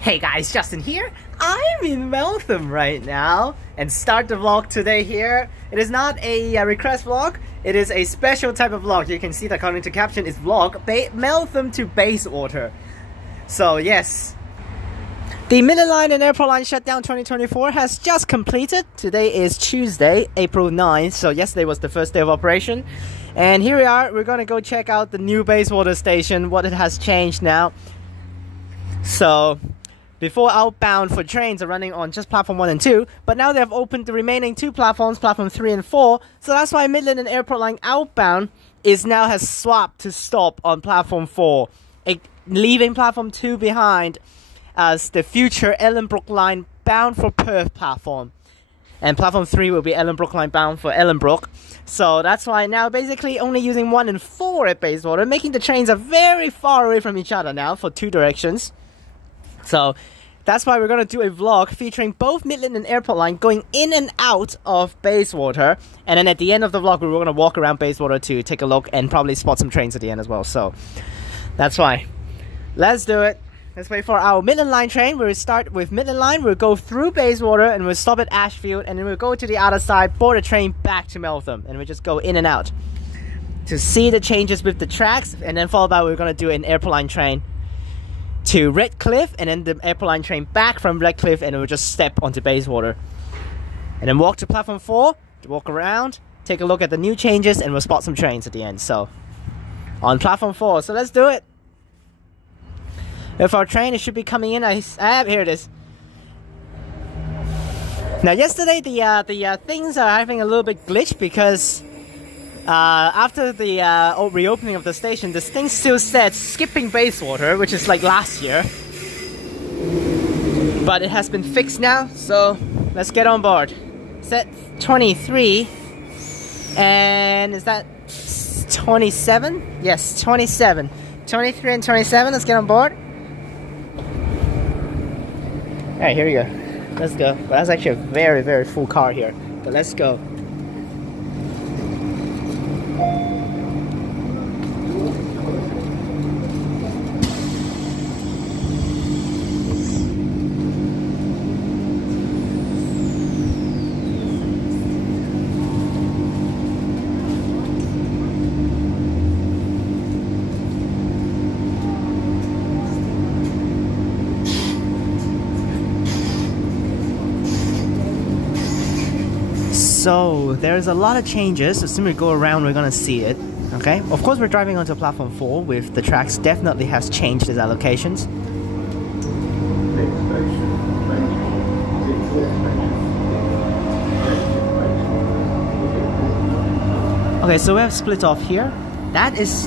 Hey guys, Justin here. I'm in Meltham right now and start the vlog today here. It is not a request vlog, it is a special type of vlog. You can see that according to caption is vlog Meltham to Bayswater. So yes, the Midland Line and Airport Line shutdown 2024 has just completed. Today is Tuesday, April 9th, so yesterday was the first day of operation. And here we are, we're gonna go check out the new Bayswater Station, what it has changed now. So, before outbound for trains are running on just platform 1 and 2, but now they have opened the remaining 2 platforms, platform 3 and 4, so that's why Midland and Airport Line outbound has swapped to stop on platform 4, leaving platform 2 behind as the future Ellenbrook Line bound for Perth platform. And platform 3 will be Ellenbrook Line bound for Ellenbrook. So that's why now basically only using 1 and 4 at Bayswater, making the trains are very far away from each other now for 2 directions. So that's why we're going to do a vlog featuring both Midland and Airport Line going in and out of Bayswater. And then at the end of the vlog, we're going to walk around Bayswater to take a look and probably spot some trains at the end as well. So that's why. Let's do it. Let's wait for our Midland Line train. We'll start with Midland Line. We'll go through Bayswater and we'll stop at Ashfield. And then we'll go to the other side, board a train back to Meltham. And we'll just go in and out to see the changes with the tracks. And then followed by we're going to do an Airport Line train to Redcliffe, and then the Airport Line train back from Redcliffe, and we'll just step onto Bayswater. And then walk to platform 4, walk around, take a look at the new changes, and we'll spot some trains at the end. So, on platform 4, so let's do it. If our train, it should be coming in, here it is. Now yesterday, the things are having a little bit glitch because after the reopening of the station, this thing still said skipping Bayswater, which is like last year. But it has been fixed now, so let's get on board. Set 23, and is that 27? Yes, 27. 23 and 27, let's get on board. Alright, here we go. Let's go. Well, that's actually a very, very full car here, but let's go. So, there's a lot of changes. As soon as we go around, we're gonna see it. Okay? Of course, we're driving onto platform 4 with the tracks definitely has changed its allocations. Okay, so we have split off here.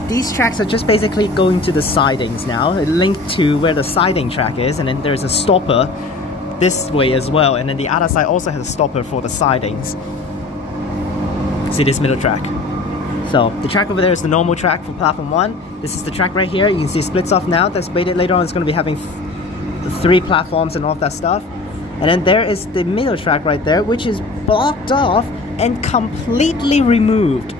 These tracks are just basically going to the sidings now, linked to where the siding track is, and then there's a stopper this way as well, and then the other side also has a stopper for the sidings. See this middle track. So the track over there is the normal track for platform 1. This is the track right here. You can see it splits off now. That's waited later on. It's going to be having 3 platforms and all of that stuff. And then there is the middle track right there, which is blocked off and completely removed.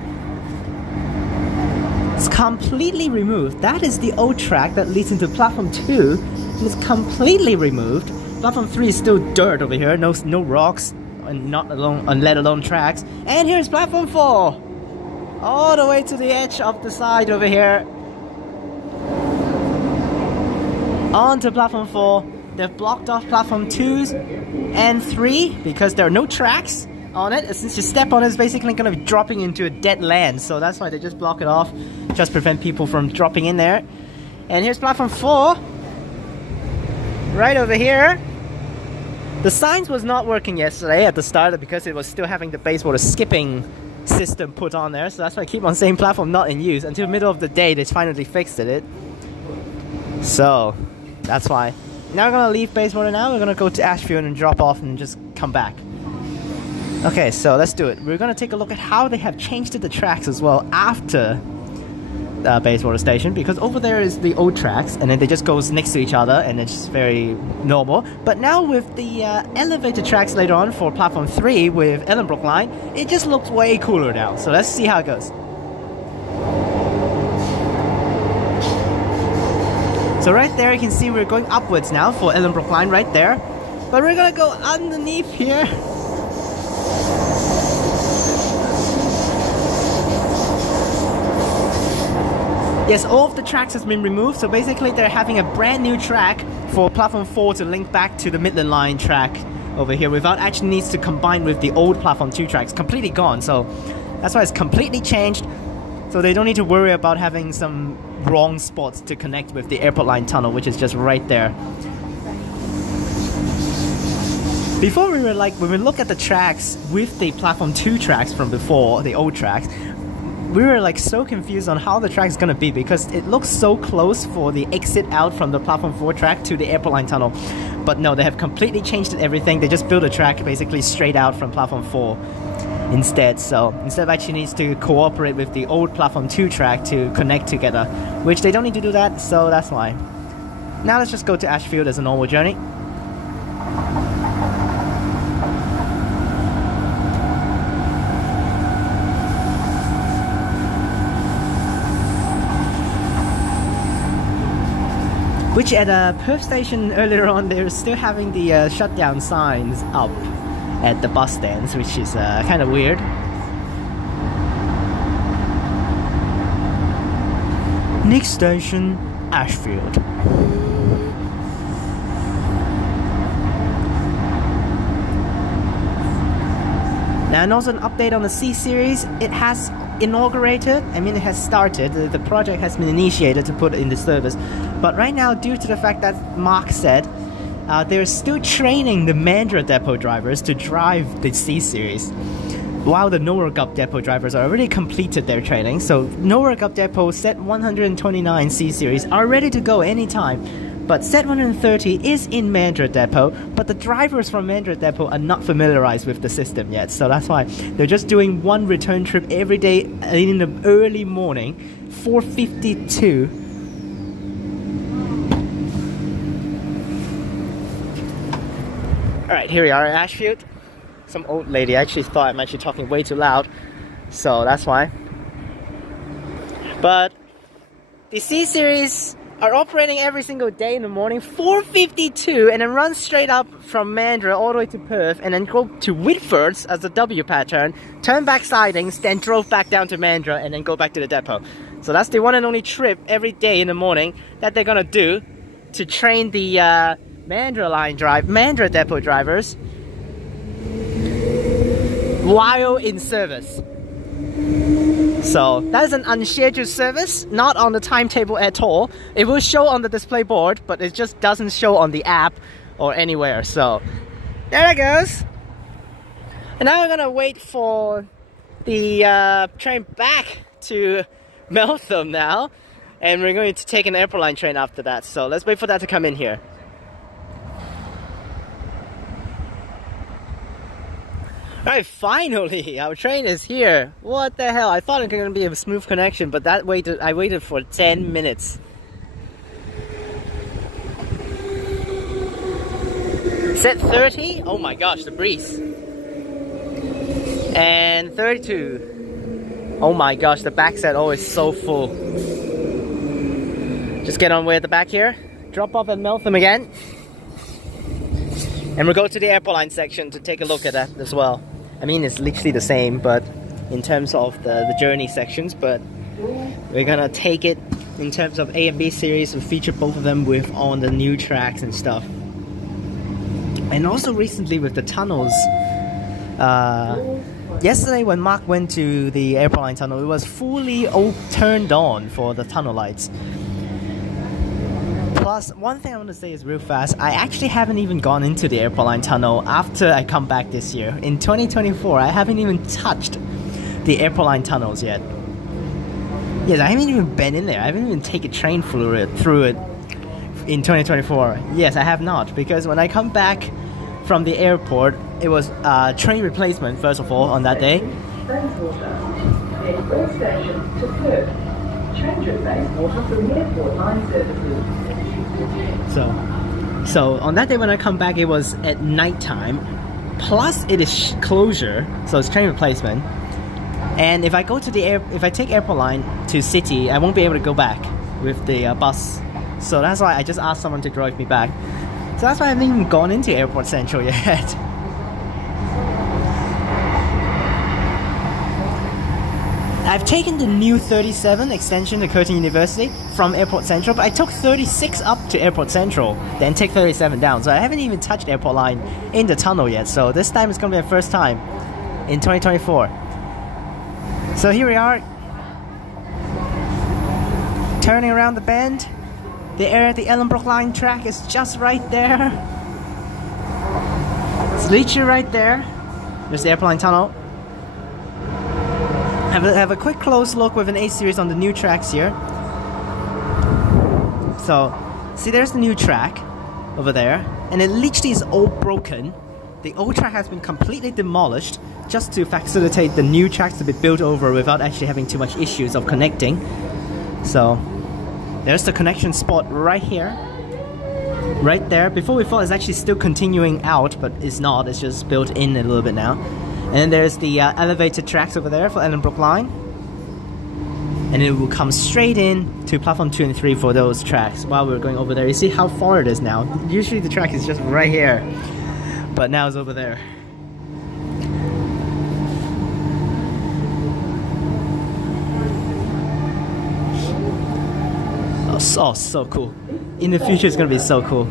It's completely removed. That is the old track that leads into platform 2. And it's completely removed. Platform 3 is still dirt over here. No rocks. And let alone tracks. And here's platform 4, all the way to the edge of the side over here. On to platform 4. They've blocked off platform 2s and 3 because there are no tracks on it. Since you step on it, it's basically going to be dropping into a dead land. So that's why they just block it off, just prevent people from dropping in there. And here's platform 4, right over here. The signs was not working yesterday at the start because it was still having the Bayswater skipping system put on there. So that's why I keep on saying platform not in use. Until middle of the day, they finally fixed it. So, that's why. Now we're going to leave Bayswater now. We're going to go to Ashfield and drop off and just come back. Okay, so let's do it. We're going to take a look at how they have changed the tracks as well after Bayswater Station, because over there is the old tracks and then they just goes next to each other and it's very normal. But now with the elevated tracks later on for platform 3 with Ellenbrook Line, it just looks way cooler now. So let's see how it goes. So right there you can see we're going upwards now for Ellenbrook Line right there. But we're gonna go underneath here. Yes, all of the tracks has been removed, so basically they're having a brand new track for platform 4 to link back to the Midland line track over here without actually needs to combine with the old platform 2 tracks. Completely gone, so that's why it's completely changed. So they don't need to worry about having some wrong spots to connect with the airport line tunnel, which is just right there. Before we were like, when we look at the tracks with the platform 2 tracks from before, the old tracks, we were like so confused on how the track is gonna be because it looks so close for the exit out from the platform 4 track to the airport line tunnel. But no, they have completely changed everything. They just built a track basically straight out from platform 4 instead. So instead of actually needs to cooperate with the old platform 2 track to connect together, which they don't need to do that, so that's why. Now let's just go to Ashfield as a normal journey. Which at Perth Station earlier on, they were still having the shutdown signs up at the bus stands, which is kind of weird. Next station, Ashfield. Now, and also an update on the C Series. It has inaugurated, I mean it has started, the project has been initiated to put it into service. But right now, due to the fact that Mark said they're still training the Mandurah depot drivers to drive the C Series, while the Norwalk depot drivers are already completed their training. So Norwalk depot set 129 C Series are ready to go anytime. But set 130 is in Mandurah depot, but the drivers from Mandurah depot are not familiarized with the system yet. So that's why they're just doing one return trip every day in the early morning, 4:52. Alright, here we are at Ashfield. Some old lady actually thought I'm actually talking way too loud, so that's why. But the C Series are operating every single day in the morning, 4:52, and then run straight up from Mandurah all the way to Perth, and then go to Whitford's as the W pattern, turn back sidings, then drove back down to Mandurah, and then go back to the depot. So that's the one and only trip every day in the morning that they're gonna do to train the Mandurah depot drivers while in service. So that is an unscheduled service, not on the timetable at all. It will show on the display board, but it just doesn't show on the app or anywhere. So there it goes. And now we're gonna wait for the train back to Meltham now, and we're going to take an airport line train after that. So let's wait for that to come in here. Alright, finally, our train is here. What the hell? I thought it was going to be a smooth connection, but I waited for 10 minutes. Set 30? Oh my gosh, the breeze. And 32. Oh my gosh, the back set always so full. Just get on way at the back here. Drop off at Meltham again. And we'll go to the airport line section to take a look at that as well. I mean, it's literally the same, but in terms of the journey sections, but we're gonna take it in terms of A and B series and feature both of them with on the new tracks and stuff. And also recently with the tunnels, yesterday when Mark went to the airport line tunnel, it was fully turned on for the tunnel lights. Plus, one thing I want to say is real fast, I actually haven't even gone into the airport line tunnel after I come back this year. In 2024, I haven't even touched the airport line tunnels yet. Yes, I haven't even been in there. I haven't even taken a train through it in 2024. Yes, I have not, because when I come back from the airport, it was train replacement, first of all, on that day. Bayswater Station to Perth. Change of Bayswater from the airport line services. So on that day when I come back, it was at night time, plus it is closure, so it's train replacement. And if I go to if I take airport line to city, I won't be able to go back with the bus. So that's why I just asked someone to drive me back. So that's why I haven't even gone into Airport Central yet. I've taken the new 37 extension to Curtin University from Airport Central, but I took 36 up to Airport Central, then take 37 down. So I haven't even touched Airport Line in the tunnel yet. So this time is going to be the first time in 2024. So here we are, turning around the bend. The Ellenbrook Line track is just right there. It's literally right there. There's the Airport Line tunnel. Have a quick close look with an A series on the new tracks here. So, see, there's the new track over there, and it literally is all broken. The old track has been completely demolished just to facilitate the new tracks to be built over without actually having too much issues of connecting. So, there's the connection spot right here. Right there. Before we thought it's actually still continuing out, but it's not. It's just built in a little bit now. And then there's the elevated tracks over there for Ellenbrook Line. And it will come straight in to platform 2 and 3 for those tracks. While we're going over there, you see how far it is now. Usually the track is just right here, but now it's over there. Oh, so cool. In the future it's gonna be so cool.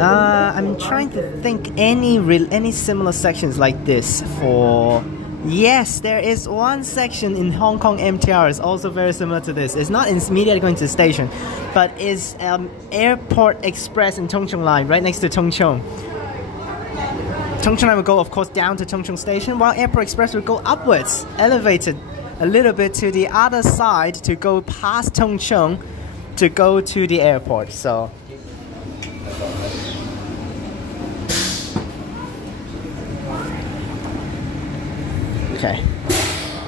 I'm trying to think any similar sections like this for... Yes, there is one section in Hong Kong MTR is also very similar to this. It's not immediately going to the station, but it's Airport Express in Tung Chung Line, right next to Tung Chung. Tung Chung Line will go, of course, down to Tung Chung Station, while Airport Express will go upwards, elevated a little bit to the other side to go past Tung Chung to go to the airport. So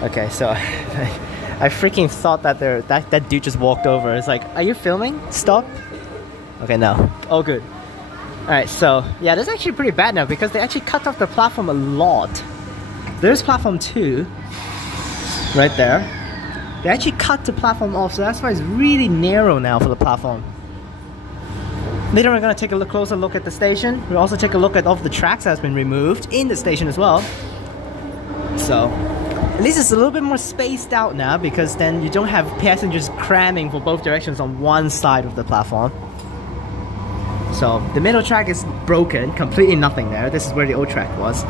okay, so I freaking thought that that dude just walked over. It's like, are you filming? Stop. Okay, no. Oh, good. Alright, so yeah, that's actually pretty bad now because they actually cut off the platform a lot. There's platform 2 right there. They actually cut the platform off, so that's why it's really narrow now for the platform. Later we're going to take a closer look at the station. We'll also take a look at all of the tracks that has been removed in the station as well. So at least it's a little bit more spaced out now, because then you don't have passengers cramming for both directions on one side of the platform. So the middle track is broken, completely nothing there. This is where the old track was.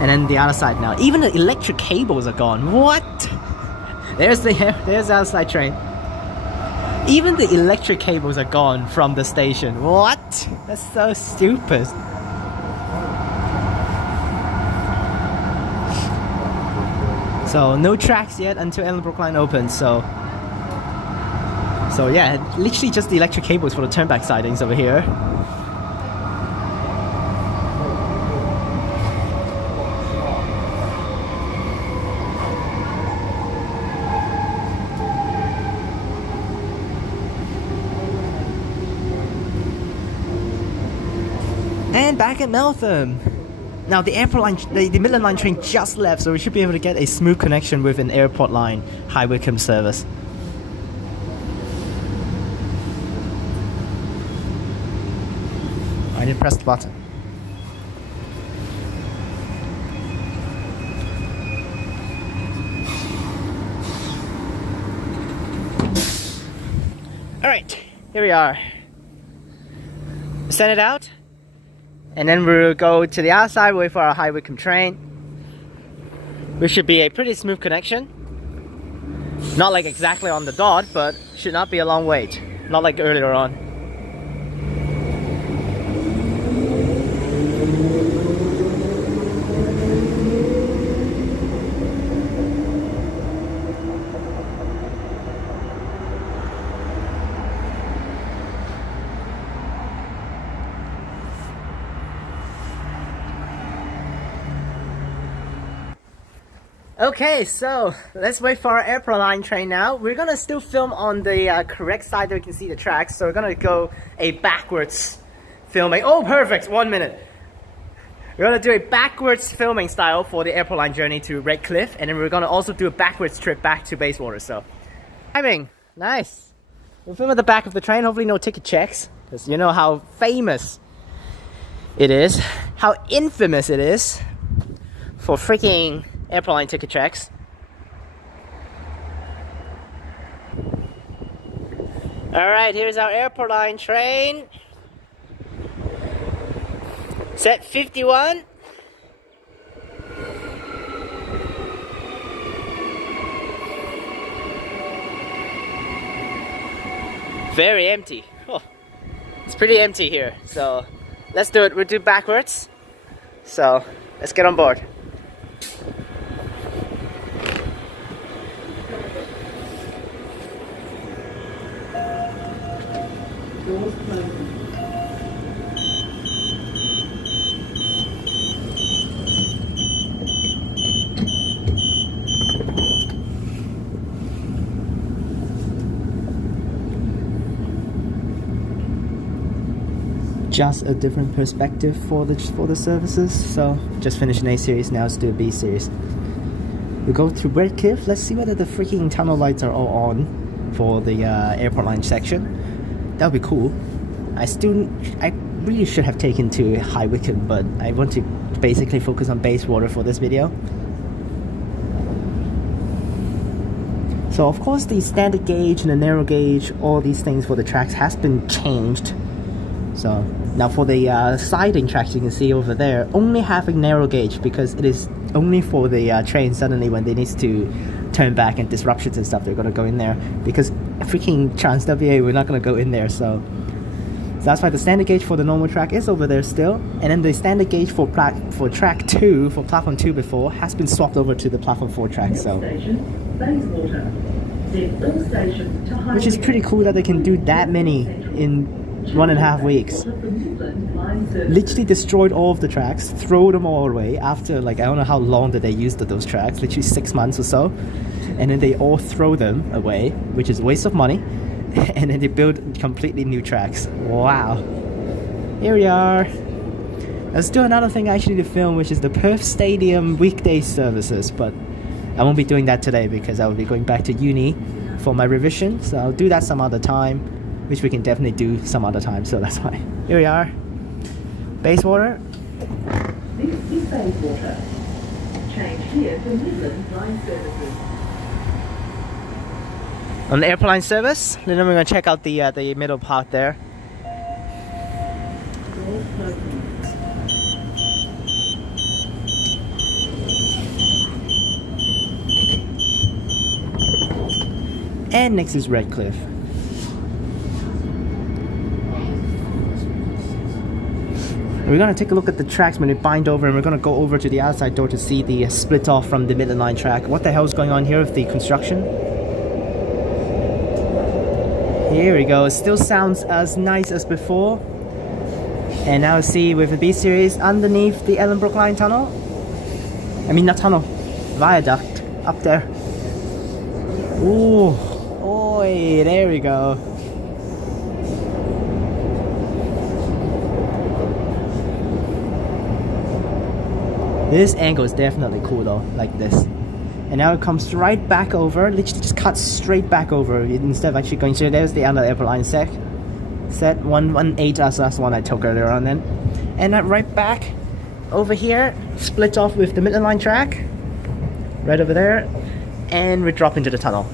And then the other side now. Even the electric cables are gone. What? There's the outside train. Even the electric cables are gone from the station. What? That's so stupid. So no tracks yet until Ellenbrook Line opens. So yeah, literally just the electric cables for the turnback sidings over here. And back at Meltham. Now the airport line, the Midland line train just left, so we should be able to get a smooth connection with an airport line High Wycombe service. I need to press the button. Alright, here we are. Send it out. And then we'll go to the other side, wait for our High Wycombe train. Which should be a pretty smooth connection. Not like exactly on the dot, but should not be a long wait. Not like earlier on. Okay, so let's wait for our airport line train now. We're gonna still film on the correct side that we can see the tracks, so we're gonna go a backwards filming. Oh, perfect! 1 minute. We're gonna do a backwards filming style for the airport line journey to Redcliffe, and then we're gonna also do a backwards trip back to Bayswater. So, timing, nice. We'll film at the back of the train, hopefully no ticket checks. Because you know how famous it is, how infamous it is for freaking airport line ticket checks. Alright, here's our airport line train. Set 51. Very empty. Oh, it's pretty empty here. So let's do it. We'll do backwards. So let's get on board. Doors closing. Just a different perspective for the services. So just finished an A series, now let's do a B series. We go through Redcliffe. Let's see whether the freaking tunnel lights are all on for the airport line section. That would be cool. I really should have taken to High Wycombe, but I want to basically focus on Bayswater for this video. So of course the standard gauge and the narrow gauge, all these things for the tracks has been changed. So now for the siding tracks, you can see over there, only having narrow gauge because it is only for the train suddenly when they need to turn back and disruptions and stuff, they're going to go in there. Because freaking Trans WA, we're not going to go in there, so that's why the standard gauge for the normal track is over there still. And then the standard gauge for track 2, for platform 2 before, has been swapped over to the platform 4 track, so. Bayswater. Which is pretty cool that they can do that many in 1.5 weeks. Literally destroyed all of the tracks, throw them all away after like I don't know how long that they used those tracks, literally 6 months or so, and then they all throw them away, which is a waste of money, and then they build completely new tracks. Wow. Here we are. Let's do another thing I actually need to film, which is the Perth Stadium weekday services, but I won't be doing that today because I will be going back to uni for my revision, so I'll do that some other time, which we can definitely do some other time, so that's why. Here we are. Bayswater. This is Bayswater. Change here for Midland line services. On the airport line service, then we're going to check out the middle part there. Doors closing. And next is Redcliffe. We're going to take a look at the tracks when they bind over, and we're going to go over to the outside door to see the split off from the Midland line track. What the hell is going on here with the construction? Here we go. It still sounds as nice as before. And now see with the B series underneath the Ellenbrook Line tunnel. I mean not tunnel, viaduct up there. Ooh, oi, there we go. This angle is definitely cool though, like this. And now it comes right back over, literally just cuts straight back over instead of actually going straight. There's the under airport line set 118, that's the one I took earlier on then. And then right back over here, split off with the Midland line track, right over there, and we drop into the tunnel.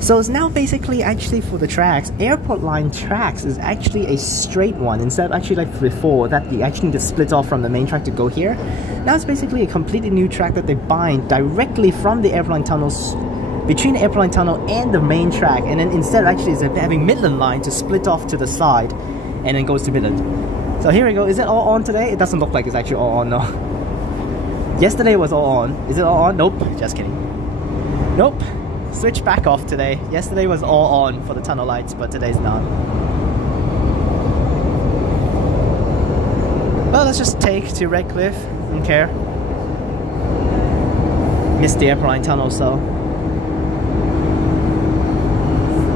So it's now basically actually for the tracks, airport line tracks is actually a straight one instead of actually like before that you actually need to split off from the main track to go here. Now it's basically a completely new track that they bind directly from the airport line tunnels, between the airport line tunnel and the main track, and then instead actually is having Midland line to split off to the side and then goes to Midland. So here we go. Is it all on today? It doesn't look like it's actually all on, no. Yesterday was all on. Is it all on? Nope. Just kidding. Nope. Switch back off today. Yesterday was all on for the tunnel lights, but today's not. Well, let's just take to Redcliffe. Don't care. Missed the airport line tunnel, so.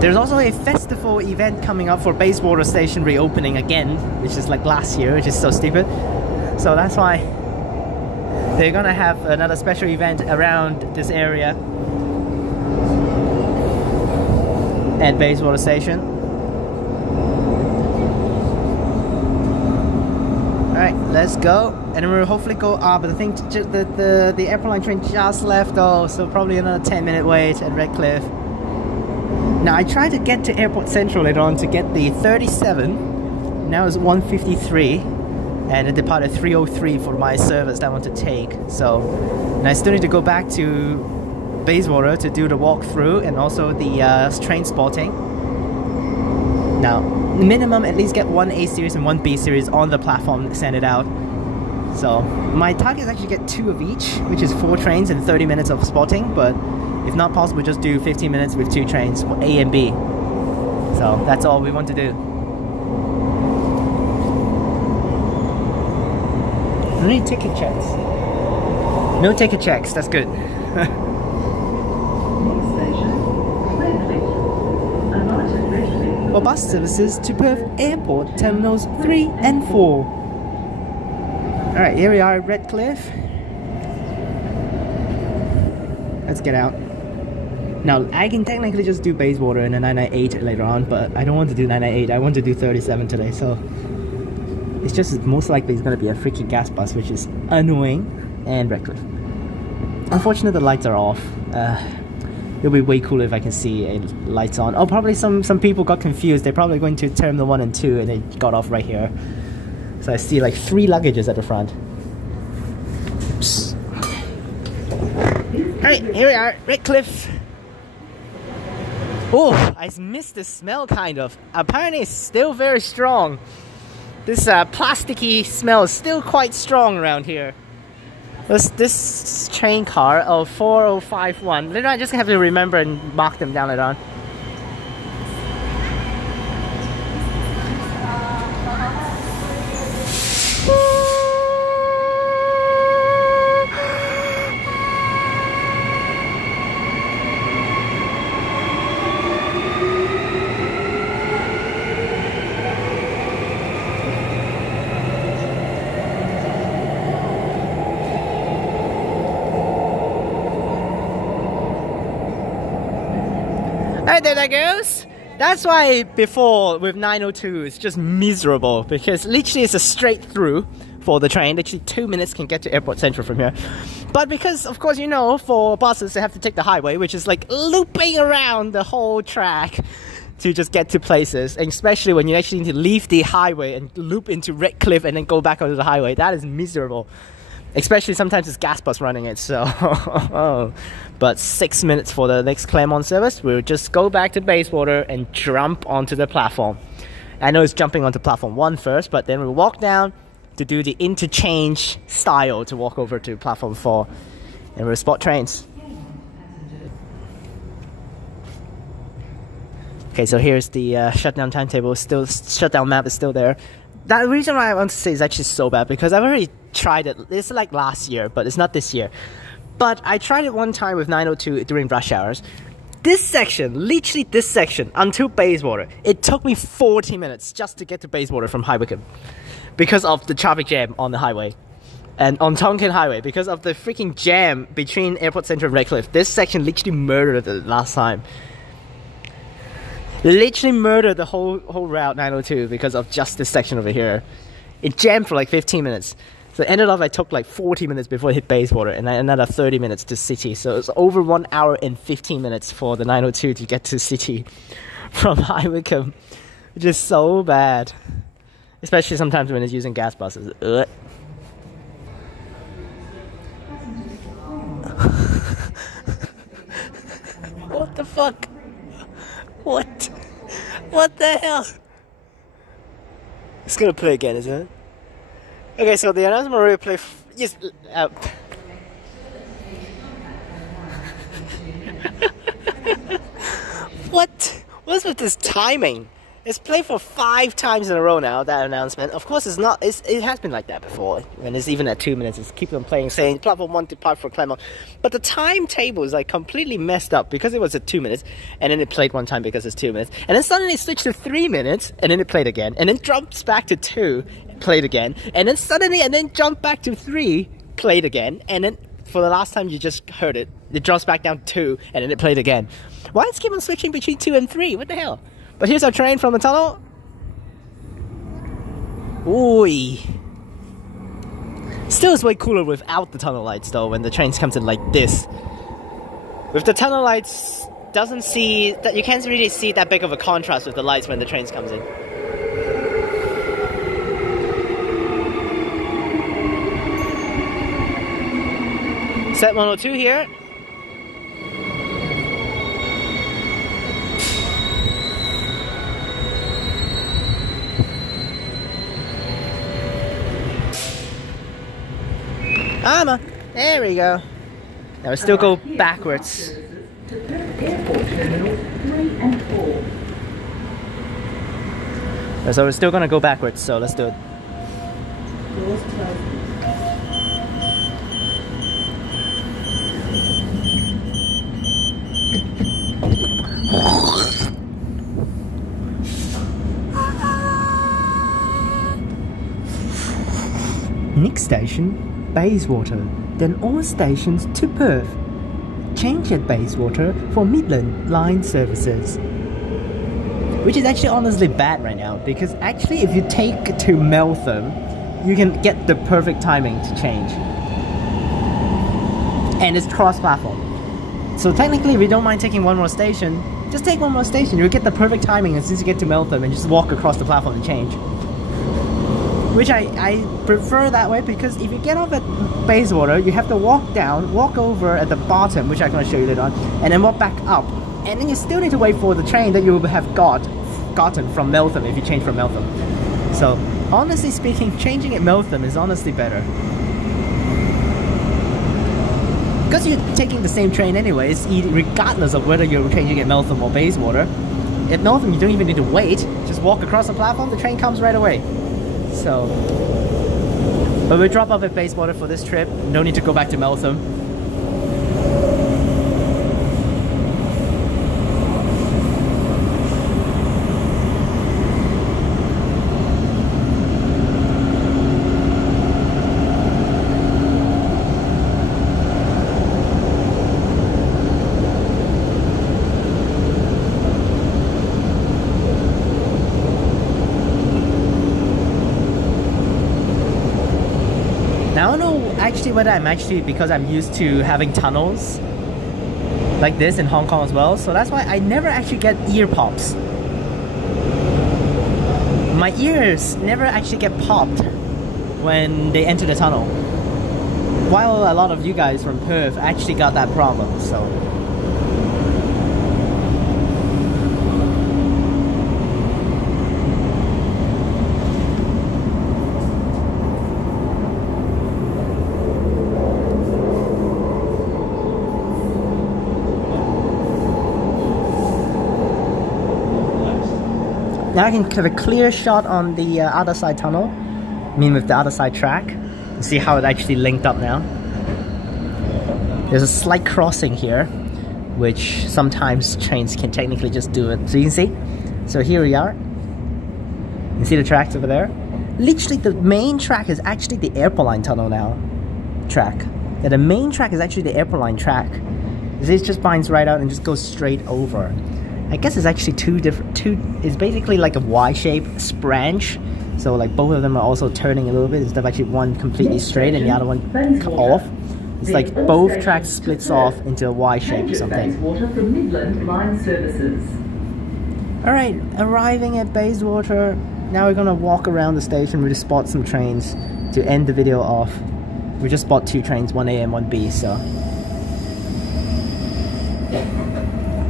There's also a festival event coming up for Bayswater Station reopening again, which is like last year, which is so stupid. So that's why they're gonna have another special event around this area. at Bayswater Station. Alright, let's go. And then we'll hopefully go up, but I think the airport line train just left though, so probably another 10-minute wait at Redcliffe. Now I tried to get to Airport Central later on to get the 37. Now it's 1:53, and it departed 3:03 for my service that I want to take. So, and I still need to go back to Bayswater to do the walkthrough and also the train spotting. Now, minimum at least get one A series and one B series on the platform, send it out. So my target is actually get 2 of each, which is 4 trains and 30 minutes of spotting, but if not possible, just do 15 minutes with 2 trains, A and B. So that's all we want to do. No need ticket checks. No ticket checks, that's good. For bus services to Perth Airport, Terminals 3 and 4. Alright, here we are at Redcliffe. Let's get out. Now, I can technically just do Bayswater and a 998 later on, but I don't want to do 998, I want to do 37 today, so it's just most likely it's going to be a freaking gas bus, which is annoying, and Redcliffe. Unfortunately, the lights are off. It'll be way cooler if I can see lights on. Oh, probably some people got confused. They're probably going to Terminal 1 and 2 and they got off right here. So I see like 3 luggages at the front. Oops. Alright, here we are, Redcliffe. Oh, I missed the smell kind of. Apparently it's still very strong. This plasticky smell is still quite strong around here. This train car of 4051. Later I just have to remember and mark them down later on. Alright, there that goes. That's why before with 902 it's just miserable, because literally it's a straight through for the train. Literally 2 minutes can get to Airport Central from here. But because, of course, you know, for buses they have to take the highway, which is like looping around the whole track to just get to places, and especially when you actually need to leave the highway and loop into Redcliffe and then go back onto the highway. That is miserable. Especially sometimes it's gas bus running it, so... But 6 minutes for the next Claremont service. We'll just go back to Bayswater and jump onto the platform. I know it's jumping onto platform 1 first, but then we'll walk down to do the interchange style to walk over to platform 4. And we'll spot trains. Okay, so here's the shutdown timetable. Still, shutdown map is still there. The reason why I want to say is actually so bad, because I've already tried it. It's like last year, but it's not this year. But I tried it one time with 902 during rush hours. This section, literally this section, until Bayswater, it took me 40 minutes just to get to Bayswater from High Wycombe. Because of the traffic jam on the highway. And on Tonkin Highway, because of the freaking jam between Airport Central and Redcliffe. This section literally murdered it last time. Literally murdered the whole route 902 because of just this section over here. It jammed for like 15 minutes. So it ended up I took like 40 minutes before it hit Bayswater, and then another 30 minutes to City. So it was over 1 hour and 15 minutes for the 902 to get to City from High Wycombe, which is so bad. Especially sometimes when it's using gas buses. Ugh. What the fuck? What? What the hell? It's gonna play again, isn't it? Okay, so the announcement will play. Yes. What? What's with this timing? It's played for 5 times in a row now, that announcement. Of course, it's not. It has been like that before. When it's even at 2 minutes, it's keep on playing, saying platform 1 depart for Claremont. But the timetable is like completely messed up because it was at 2 minutes, and then it played 1 time because it's 2 minutes, and then suddenly it switched to 3 minutes, and then it played again, and then jumps back to 2, played again, and then suddenly, and then jumped back to 3, played again, and then for the last time you just heard it, it drops back down 2, and then it played again. Why is it keep on switching between 2 and 3? What the hell? But here's our train from the tunnel. Oi. Still, it's way cooler without the tunnel lights though, when the train comes in like this. With the tunnel lights, doesn't see that, you can't really see that big of a contrast with the lights when the train comes in. Set 102 here. There we go. Now we still go backwards. Airport terminals 3 and 4. So we're still gonna go backwards, so let's do it. Doors closed. Next station, Bayswater. Then all stations to Perth. Change at Bayswater for Midland Line services. Which is actually honestly bad right now, because actually if you take to Meltham, you can get the perfect timing to change. And it's cross-platform. So technically, if you don't mind taking one more station, just take one more station. You'll get the perfect timing as soon as you get to Meltham and just walk across the platform and change. Which I prefer that way, because if you get off at Bayswater, you have to walk down, walk over at the bottom, which I'm going to show you later on, and then walk back up. And then you still need to wait for the train that you will have gotten from Meltham if you change from Meltham. So, honestly speaking, changing at Meltham is honestly better. Because you're taking the same train anyways, regardless of whether you're changing at Meltham or Bayswater. At Meltham, you don't even need to wait. Just walk across the platform, the train comes right away. So, but we drop off at Bayswater for this trip. No need to go back to Meltham. Now I don't know actually whether because I'm used to having tunnels like this in Hong Kong as well, so that's why I never actually get ear pops. My ears never actually get popped when they enter the tunnel, while a lot of you guys from Perth actually got that problem. So now I can have a clear shot on the other side tunnel, I mean with the other side track, and see how it actually linked up now. There's a slight crossing here, which sometimes trains can technically just do it. So you can see, so here we are. You can see the tracks over there. Literally the main track is actually the airport line tunnel now. Track. Yeah, the main track is actually the airport line track. This just binds right out and just goes straight over. I guess it's actually it's basically like a Y-shape branch. So like both of them are also turning a little bit instead of actually one completely straight and the other one off. It's like both tracks splits off into a Y shape or something. Bayswater from Midland Line services. Alright, arriving at Bayswater. Now we're gonna walk around the station. We just spot some trains to end the video off. We just spot 2 trains, 1A and 1B, so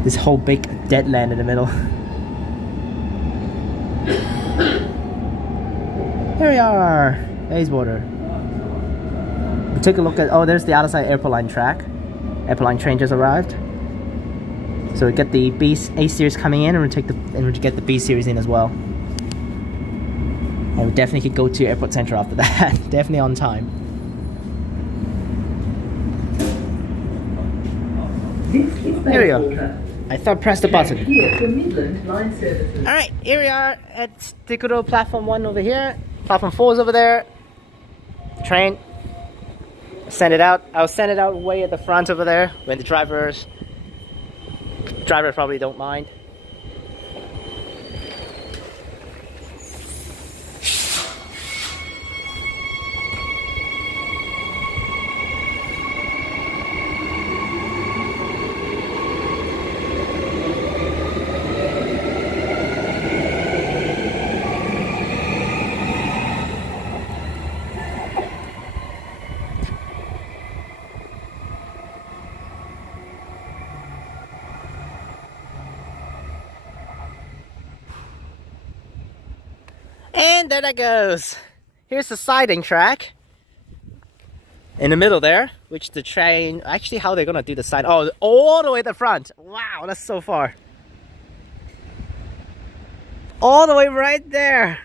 this whole big dead land in the middle. Here we are, Bayswater. We take a look at, oh, there's the other side airport line track. Airport line train just arrived. So we get the A series coming in, and we get the B series in as well. And we definitely could go to Airport Central after that. Definitely on time. Here we go. I thought press the button. Alright, here we are at the good old platform 1 over here. Platform 4 is over there. Train. Send it out. I'll send it out way at the front over there when the driver probably don't mind. And there that goes. Here's the siding track in the middle there, which the train, actually how they're gonna do the side, oh, all the way to the front. Wow, that's so far. All the way right there.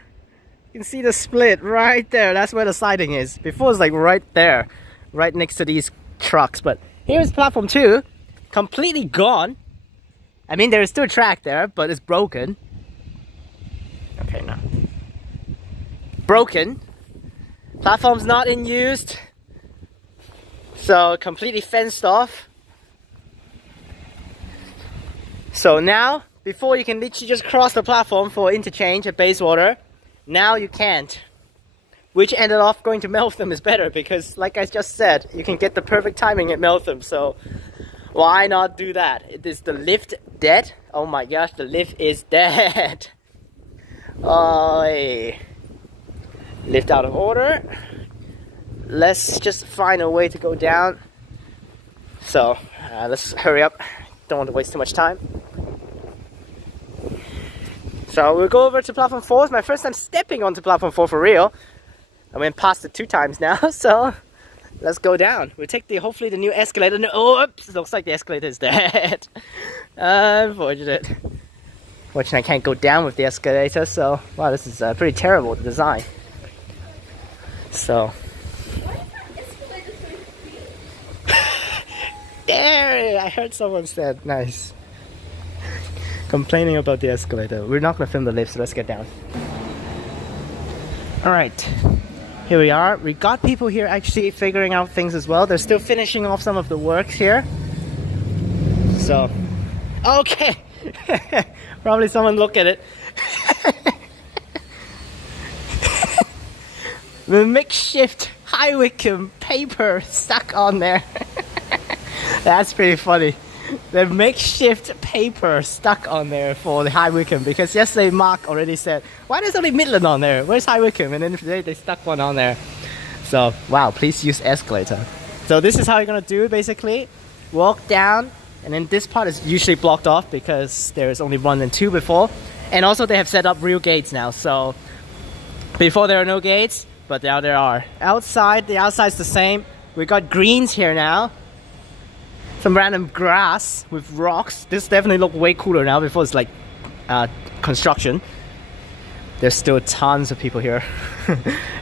You can see the split right there. That's where the siding is. Before it was like right there, right next to these trucks. But here's platform 2, completely gone. I mean, there is still a track there, but it's broken. Okay, no. Broken. Platform's not in use. So completely fenced off. So now, before you can literally just cross the platform for interchange at Bayswater, now you can't. Which ended off going to Meltham is better because, like I just said, you can get the perfect timing at Meltham. So why not do that? Is the lift dead? Oh my gosh, the lift is dead. Oh. Lift out of order. Let's just find a way to go down. So let's hurry up. Don't want to waste too much time. So we'll go over to platform 4. It's my first time stepping onto platform 4 for real. I went past it 2 times now, so let's go down. We'll take hopefully the new escalator. Oh, oops, looks like the escalator is dead. Unfortunate. Fortunately, I can't go down with the escalator, so wow, this is pretty terrible design. So there, I heard someone said nice. Complaining about the escalator. We're not gonna film the lift, so let's get down. Alright, here we are. We got people here actually figuring out things as well. They're still finishing off some of the work here. So, okay. Probably someone look at it. The makeshift High Wycombe paper stuck on there. That's pretty funny. The makeshift paper stuck on there for the High Wycombe, because yesterday Mark already said, why there's only Midland on there? Where's High Wycombe? And then today they stuck one on there. So, wow, please use escalator. So this is how you're gonna do it basically. Walk down, and then this part is usually blocked off because there's only 1 and 2 before. And also they have set up real gates now, so before there are no gates, but now there are. Outside, the outside's the same. We got greens here now. Some random grass with rocks. This definitely look way cooler now. Before it's like construction. There's still tons of people here.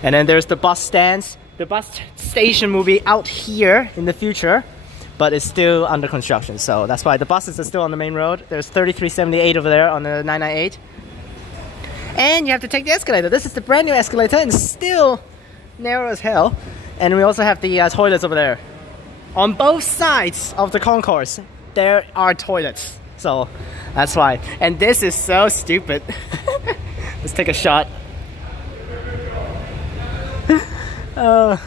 And then there's the bus stands. The bus station will be out here in the future, but it's still under construction. So that's why the buses are still on the main road. There's 3378 over there on the 998. And you have to take the escalator. This is the brand new escalator and still narrow as hell. And we also have the toilets over there. On both sides of the concourse, there are toilets. So that's why. And this is so stupid. Let's take a shot. Well,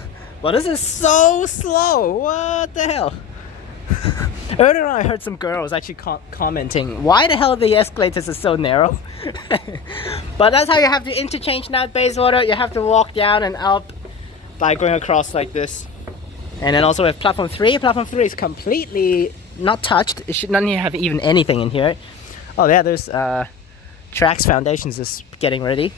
this is so slow. What the hell? Earlier on I heard some girls actually commenting, why the hell the escalators are so narrow? But that's how you have to interchange now at Bayswater. You have to walk down and up by going across like this. And then also we have platform 3. Platform 3 is completely not touched. It should not have even anything in here. Oh yeah, there's tracks foundations is getting ready.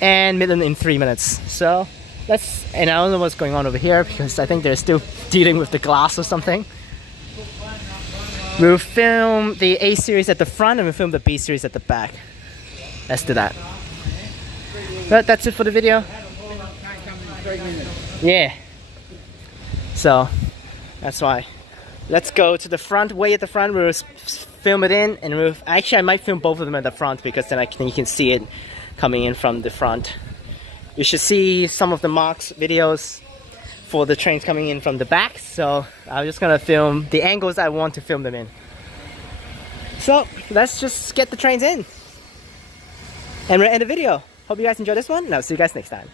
And Midland in 3 minutes. So and I don't know what's going on over here because I think they're still dealing with the glass or something. We'll film the A series at the front and we'll film the B series at the back. Let's do that. But that's it for the video. Yeah. So that's why. Let's go to the front, way at the front. We'll film it in, and actually I might film both of them at the front because then you can see it coming in from the front. You should see some of the Mark's videos for the trains coming in from the back, so I'm just gonna film the angles I want to film them in. So let's just get the trains in and we'll end the video. Hope you guys enjoyed this one, and I'll see you guys next time.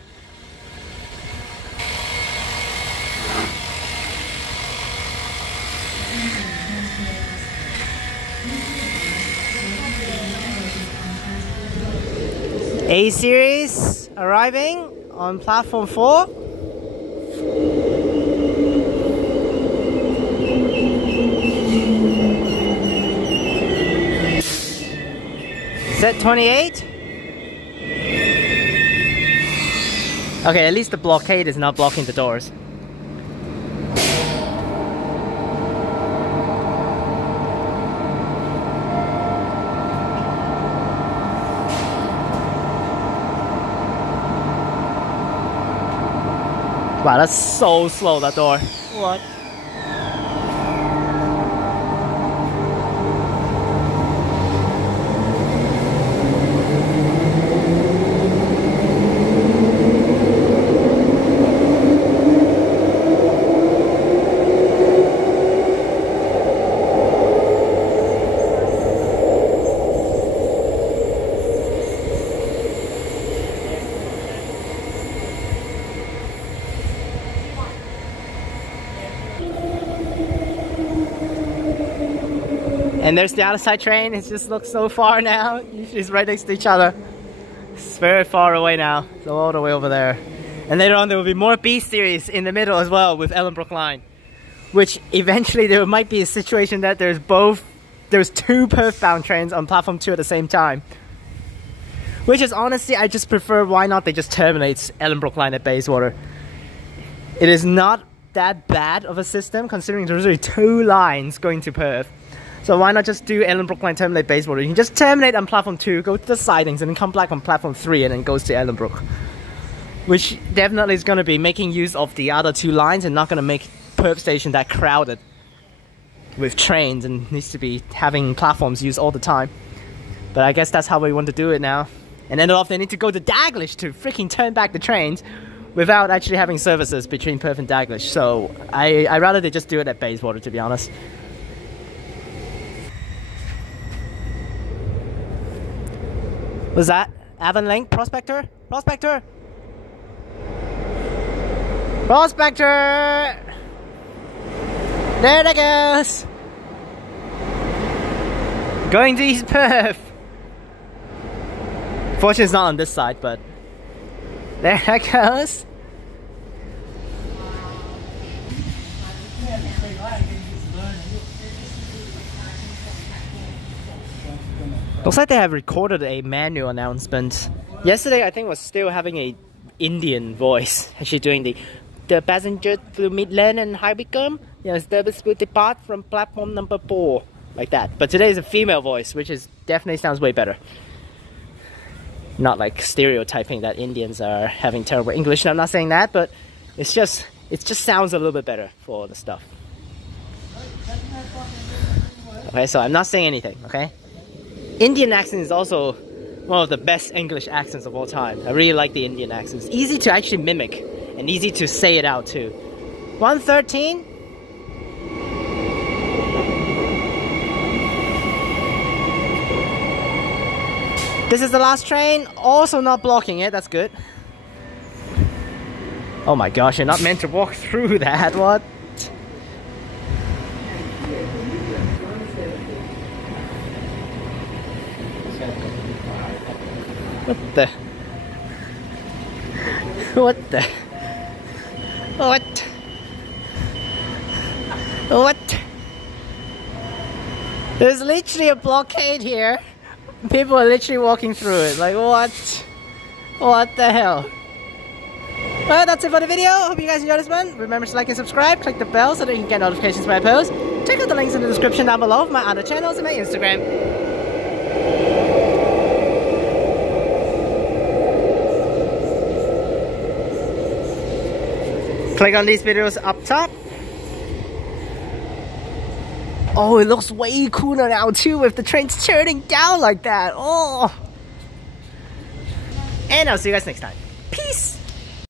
A series arriving on platform 4. Set 28. Okay, at least the blockade is not blocking the doors. Wow, that's so slow, that door. What? And there's the other side train. It just looks so far now. Usually it's right next to each other. It's very far away now. It's all the way over there. And later on there will be more B series in the middle as well with Ellenbrook Line. Which eventually there might be a situation that there's two Perth bound trains on platform 2 at the same time. Which is honestly, I just prefer, why not they just terminate Ellenbrook Line at Bayswater. It is not that bad of a system considering there's only 2 lines going to Perth. So why not just do Ellenbrook Line terminate Bayswater? You can just terminate on platform 2, go to the sidings, and then come back on platform 3 and then goes to Ellenbrook. Which definitely is going to be making use of the other 2 lines and not going to make Perth Station that crowded with trains and needs to be having platforms used all the time. But I guess that's how we want to do it now. And then they need to go to Daglish to freaking turn back the trains without actually having services between Perth and Daglish. So I'd rather they just do it at Bayswater, to be honest. Was that Avon Link? Prospector? Prospector? Prospector! There it goes! Going to East Perth! Fortunately it's not on this side, but there it goes! Looks like they have recorded a manual announcement. Yesterday I think was still having a Indian voice actually doing the passenger to Midland and High Wycombe. Yes, service will depart from platform number 4. Like that. But today is a female voice, which is definitely sounds way better. Not like stereotyping that Indians are having terrible English. I'm not saying that, but it just sounds a little bit better for all the stuff. Okay, so I'm not saying anything, okay? Indian accent is also one of the best English accents of all time. I really like the Indian accent. It's easy to actually mimic and easy to say it out too. 113. This is the last train, also not blocking it, that's good. Oh my gosh, you're not meant to walk through that, what? What the? What the? What? What? There's literally a blockade here. People are literally walking through it. Like, what? What the hell? Well, that's it for the video. Hope you guys enjoyed this one. Remember to like and subscribe. Click the bell so that you can get notifications when I post. Check out the links in the description down below for my other channels and my Instagram. Click on these videos up top. Oh, it looks way cooler now too with the trains turning down like that. Oh. And I'll see you guys next time. Peace.